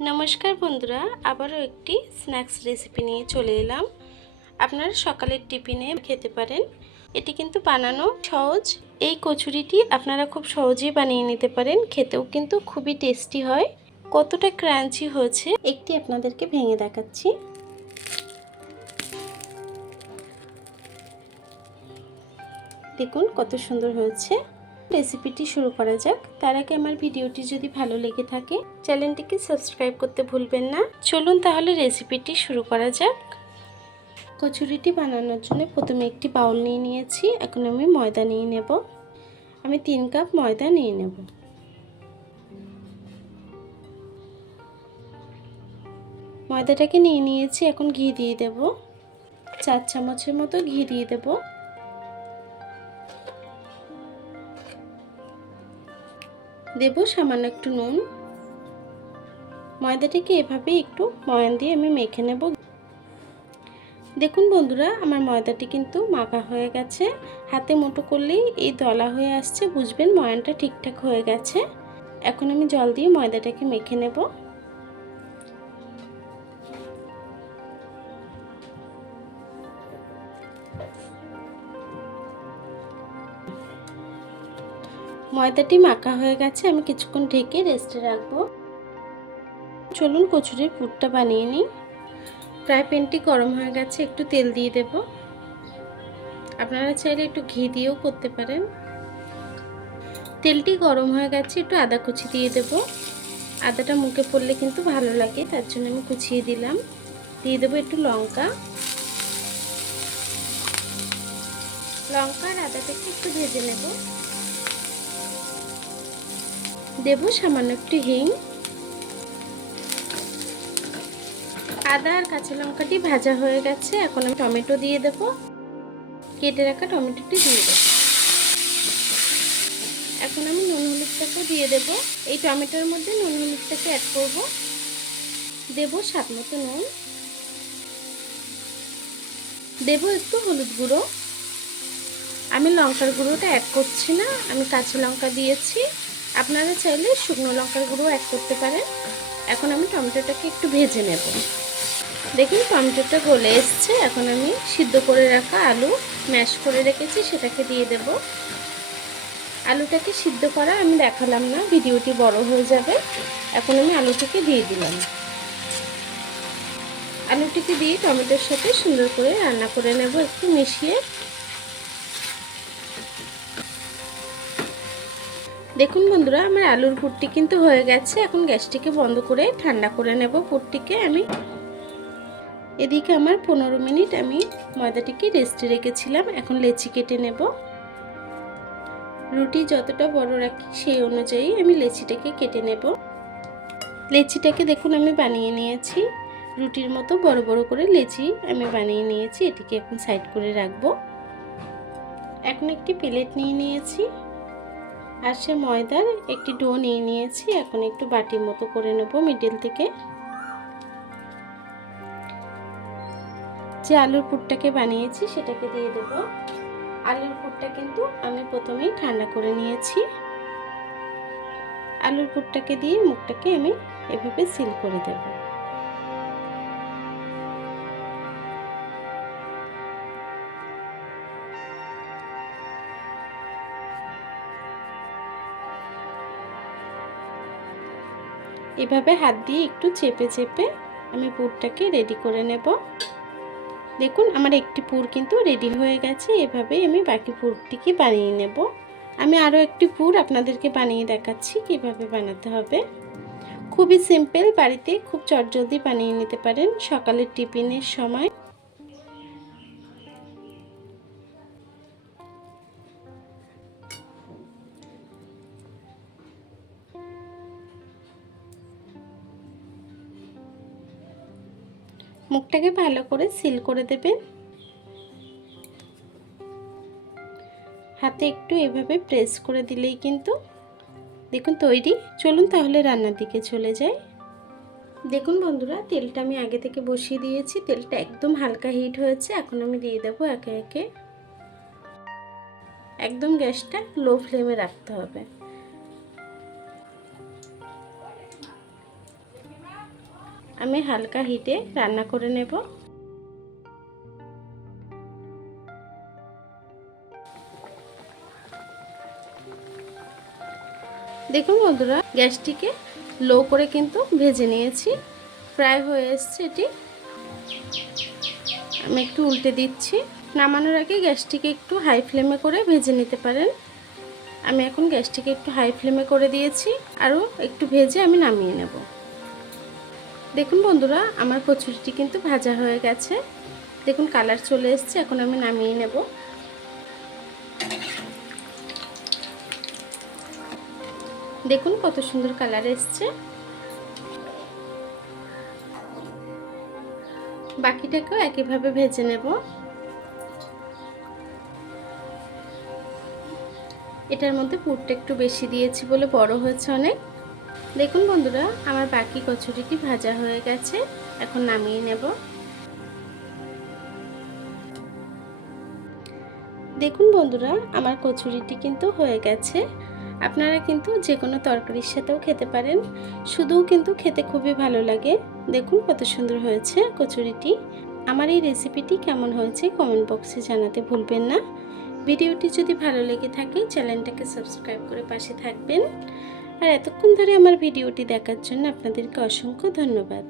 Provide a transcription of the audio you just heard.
নমস্কার বন্ধুরা, আবারও একটি স্ন্যাক্স রেসিপি নিয়ে চলে এলাম। আপনারা সকালের টিফিনে খেতে পারেন। এটি কিন্তু বানানো সহজ। এই কচুরিটি আপনারা খুব সহজেই বানিয়ে নিতে পারেন। খেতেও কিন্তু খুবই টেস্টি হয়। কতটা ক্রাঞ্চি হয়েছে একটি আপনাদেরকে ভেঙে দেখাচ্ছি। দেখুন কত সুন্দর হয়েছে। রেসিপিটি শুরু করা যাক। তার আগে আমার ভিডিওটি যদি ভালো লেগে থাকে চ্যানেলটিকে সাবস্ক্রাইব করতে ভুলবেন না। চলুন তাহলে রেসিপিটি শুরু করা যাক। কচুরিটি বানানোর জন্য প্রথমে একটি বাউল নিয়ে নিয়েছি। এখন আমি ময়দা নিয়ে নেব। আমি 3 কাপ ময়দা নিয়ে নেব। ময়দাটাকে নিয়ে নিয়েছি। এখন ঘি দিয়ে দেব। 4 চামচের মতো ঘি দিয়ে দেব। দেব সামান্য একটু নুন। ময়দাটাকে এভাবে একটু ময়ান দিয়ে আমি মেখে নেব। দেখুন বন্ধুরা, আমার ময়দাটি কিন্তু মাখা হয়ে গেছে। হাতে মুঠো করলেই এই দলা হয়ে আসছে, বুঝবেন ময়ানটা ঠিকঠাক হয়ে গেছে। এখন আমি জল দিয়ে ময়দাটাকে মেখে নেব। ময়দাটি মাখা হয়ে গেছে। আমি কিছুক্ষণ ঢেকে রেস্টে রাখবো। চলুন কচুরির পুরটা বানিয়ে নিই। ফ্রাই প্যানটি গরম হয়ে গেছে, একটু তেল দিয়ে দেব। আপনারা চাইলে একটু ঘি দিয়েও করতে পারেন। তেলটি গরম হয়ে গেছে, একটু আদা কুচি দিয়ে দেব। আদাটা মুখে পড়লে কিন্তু ভালো লাগে, তার জন্য আমি কুচিয়ে দিলাম। দিয়ে দেবো একটু লঙ্কা। লঙ্কা আর আদাটাকে একটু ভেজে নেব। দেব সামান্য একটু হিং। আদা আর কাঁচা লঙ্কাটি ভাজা হয়ে গেছে। এখন আমি টমেটো দিয়ে দেব। কেটে রাখা টমেটোটি দিয়ে দেব। এখন আমি নুন হলুদটাকে দিয়ে দেব। এই টমেটোর মধ্যে নুন হলুদটাকে অ্যাড করব। দেব স্বাদ মতো নুন। দেব একটু হলুদ গুঁড়ো। আমি লঙ্কার গুঁড়োটা অ্যাড করছি না, আমি কাঁচা লঙ্কা দিয়েছি। আপনারা চাইলে শুকনো লঙ্কার গুঁড়ো অ্যাড করতে পারেন। এখন আমি টমেটোটাকে একটু ভেজে নেব। দেখুন টমেটোটা গলে এসছে। এখন আমি সিদ্ধ করে রাখা আলু ম্যাশ করে রেখেছি সেটাকে দিয়ে দেব। আলুটাকে সিদ্ধ করা আমি দেখালাম না, ভিডিওটি বড় হয়ে যাবে। এখন আমি আলুটিকে দিয়ে দিলাম। আলুটিকে দিয়ে টমেটোর সাথে সুন্দর করে রান্না করে নেব, একটু মিশিয়ে। দেখুন বন্ধুরা, আমার আলুর পুরটি কিন্তু হয়ে গেছে। এখন গ্যাসটিকে বন্ধ করে ঠান্ডা করে নেব পুরটিকে আমি। এদিকে আমার 15 মিনিট আমি ময়দাটিকে রেস্টে রেখেছিলাম। এখন লেচি কেটে নেব। রুটি যতটা বড় রাখি সেই অনুযায়ী আমি লেচিটাকে কেটে নেব। লেচিটাকে দেখুন আমি বানিয়ে নিয়েছি। রুটির মতো বড় বড় করে লেচি আমি বানিয়ে নিয়েছি। এটিকে এখন সাইড করে রাখবো। এখন একটি প্লেট নিয়ে নিয়েছি আর সে ময়দার একটি ডো নিয়ে নিয়েছি। এখন একটু বাটির মতো করে নেব মিডল থেকে। যে আলুর পুরটাকে বানিয়েছি সেটাকে দিয়ে দেব। আলুর পুরটা কিন্তু আমি প্রথমেই ঠান্ডা করে নিয়েছি। আলুর পুরটাকে দিয়ে মুখটাকে আমি এভাবে সিল করে দেব। এভাবে হাত দিয়ে একটু চেপে চেপে আমি পুরটাকে রেডি করে নেব। দেখুন আমার একটি পুর কিন্তু রেডি হয়ে গেছে। এভাবেই আমি বাকি পুরটিকে বানিয়ে নেব। আমি আরও একটি পুর আপনাদেরকে বানিয়ে দেখাচ্ছি কিভাবে বানাতে হবে। খুবই সিম্পল, বাড়িতে খুব চটজলদি বানিয়ে নিতে পারেন সকালের টিফিনের সময়। মুখটাকে ভালো করে সিল করে দেবেন। হাতে একটু এভাবে প্রেস করে দিলেই কিন্তু দেখুন তৈরি। চলুন তাহলে রান্নার দিকে চলে যাই। দেখুন বন্ধুরা, তেলটা আমি আগে থেকে বসিয়ে দিয়েছি। তেলটা একদম হালকা হিট হয়েছে। এখন আমি দিয়ে দেবো একে একে। একদম গ্যাসটা লো ফ্লেমে রাখতে হবে। আমি হালকা হিটে রান্না করে নেব। দেখুন বন্ধুরা, গ্যাসটিকে লো করে কিন্তু ভেজে নিয়েছি, প্রায় হয়ে এসছে এটি। আমি একটু উল্টে দিচ্ছি। নামানোর আগে গ্যাসটিকে একটু হাই ফ্লেমে করে ভেজে নিতে পারেন। আমি এখন গ্যাসটিকে একটু হাই ফ্লেমে করে দিয়েছি, আরও একটু ভেজে আমি নামিয়ে নেব। দেখুন বন্ধুরা, আমার কচুরিটি কিন্তু ভাজা হয়ে গেছে। দেখুন কালার চলে এসছে, এখন আমি নামিয়ে নেব। দেখুন কত সুন্দর কালার এসছে। বাকিটাকেও একইভাবে ভেজে নেব। এটার মধ্যে পুরটা একটু বেশি দিয়েছি বলে বড় হয়েছে অনেক। দেখুন বন্ধুরা, আমার বাকি কচুরিটি ভাজা হয়ে গেছে, এখন নামিয়ে নেব। দেখুন বন্ধুরা, আমার কচুরিটি কিন্তু হয়ে গেছে। আপনারা কিন্তু যে কোনো তরকারির সাথেও খেতে পারেন, শুধুও কিন্তু খেতে খুবই ভালো লাগে। দেখুন কত সুন্দর হয়েছে কচুরিটি। আমার এই রেসিপিটি কেমন হয়েছে কমেন্ট বক্সে জানাতে ভুলবেন না। ভিডিওটি যদি ভালো লেগে থাকে চ্যানেলটাকে সাবস্ক্রাইব করে পাশে থাকবেন। আর এতক্ষণ ধরে আমার ভিডিওটি দেখার জন্য আপনাদেরকে অসংখ্য ধন্যবাদ।